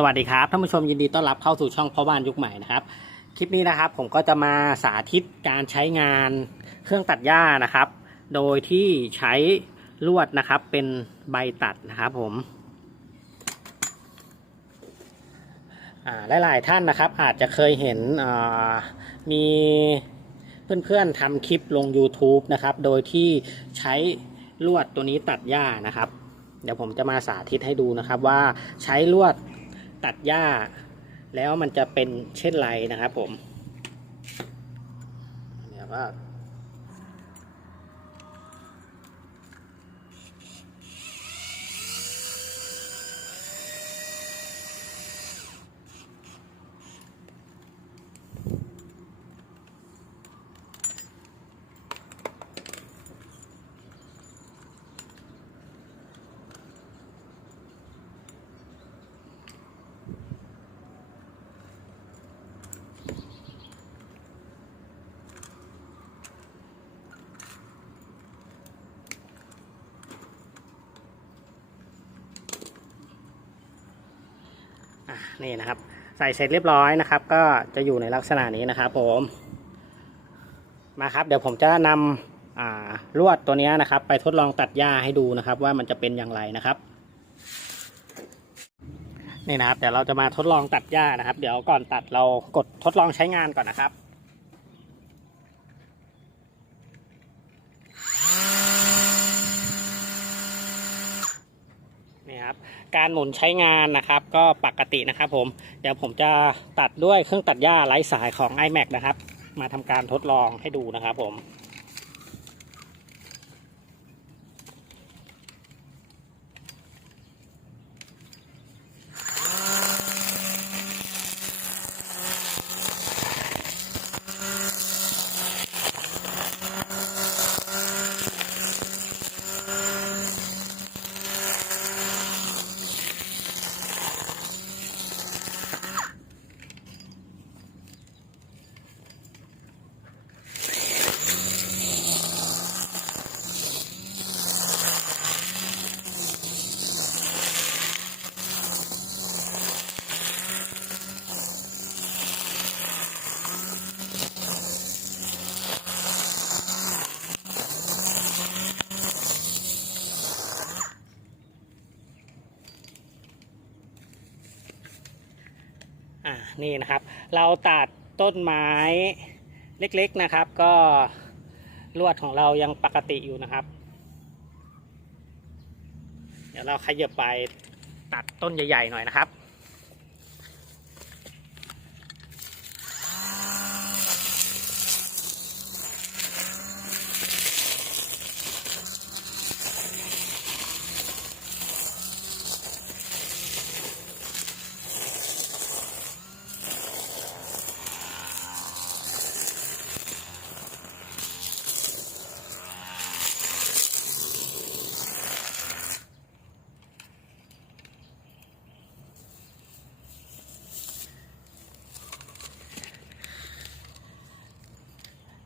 สวัสดีครับท่านผู้ชมยินดีต้อนรับเข้าสู่ช่องพ่อบ้านยุคใหม่นะครับ คลิปนี้นะครับผมก็จะมาสาธิตการใช้งานเครื่องตัดหญ้านะครับ โดยที่ใช้ลวดนะครับเป็นใบตัดนะครับผมอ่าหลายๆท่านนะครับ อาจจะเคยเห็นอ่ามีเพื่อนๆทำคลิปลง YouTube นะครับ โดยที่ใช้ลวดตัวนี้ตัดหญ้านะครับ เดี๋ยวผมจะมาสาธิตให้ดูนะครับว่าใช้ลวด ตัดหญ้า แล้วมันจะเป็นเช่นไรนะครับผมเนี่ยว่า นี่นะครับ ใส่เสร็จเรียบร้อยนะครับ ก็จะอยู่ในลักษณะนี้นะครับผมมาครับ เดี๋ยวผมจะนำลวดตัวนี้นะครับ ไปทดลองตัดหญ้าให้ดูนะครับ ว่ามันจะเป็นอย่างไรนะครับนี่นะครับเดี๋ยวเราจะมาทดลองตัดหญ้านะครับ เดี๋ยวก่อนตัดเรากดทดลองใช้งานก่อนนะครับ นี่ครับ การหมุนใช้งานนะครับ ก็ปกตินะครับผมเดี๋ยวผมจะตัดด้วยเครื่องตัดหญ้าไร้สายของ iMac นะครับ มาทำการทดลองให้ดูนะครับผม อ่านี่นะครับ เราตัดต้นไม้เล็กๆนะครับ ก็ลวดของเรายังปกติอยู่นะครับ เดี๋ยวเราขยับไปตัดต้นใหญ่ๆหน่อยนะครับ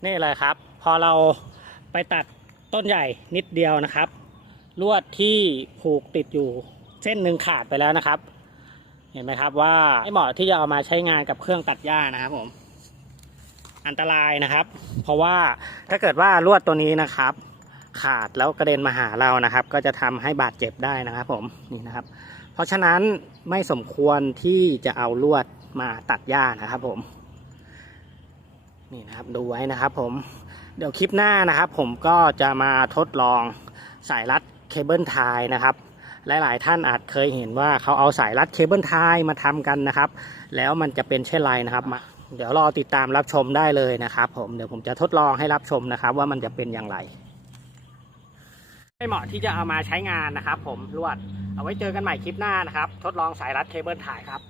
นี่เลยครับ พอเราไปตัดต้นใหญ่นิดเดียวนะครับ ลวดที่ผูกติดอยู่เส้นหนึ่งขาดไปแล้วนะครับ เห็นไหมครับว่าไม่เหมาะที่จะเอามาใช้งานกับเครื่องตัดหญ้านะครับผมอันตรายนะครับ เพราะว่าถ้าเกิดว่าลวดตัวนี้นะครับ ขาดแล้วกระเด็นมาหาเรานะครับ ก็จะทำให้บาดเจ็บได้นะครับ ผมนี่นะครับ เพราะฉะนั้นไม่สมควรที่จะเอาลวดมาตัดหญ้านะครับผม นี่นะครับดูไว้นะครับผมเดี๋ยวคลิปหน้านะครับ ผมก็จะมาทดลองสายรัดเคเบิลไทยนะครับ หลายๆ ท่านอาจเคยเห็นว่าเขาเอาสายรัดเคเบิลไทยมาทำกันนะครับ แล้วมันจะเป็นเช่นไรนะครับมาเดี๋ยวรอติดตามรับชมได้เลยนะครับ ผมเดี๋ยวผมจะทดลองให้รับชมนะครับ ว่ามันจะเป็นอย่างไร ไม่เหมาะที่จะเอามาใช้งานนะครับ ผมลวดเอาไว้เจอกันใหม่คลิปหน้านะครับ ทดลองสายรัดเคเบิลไทยครับ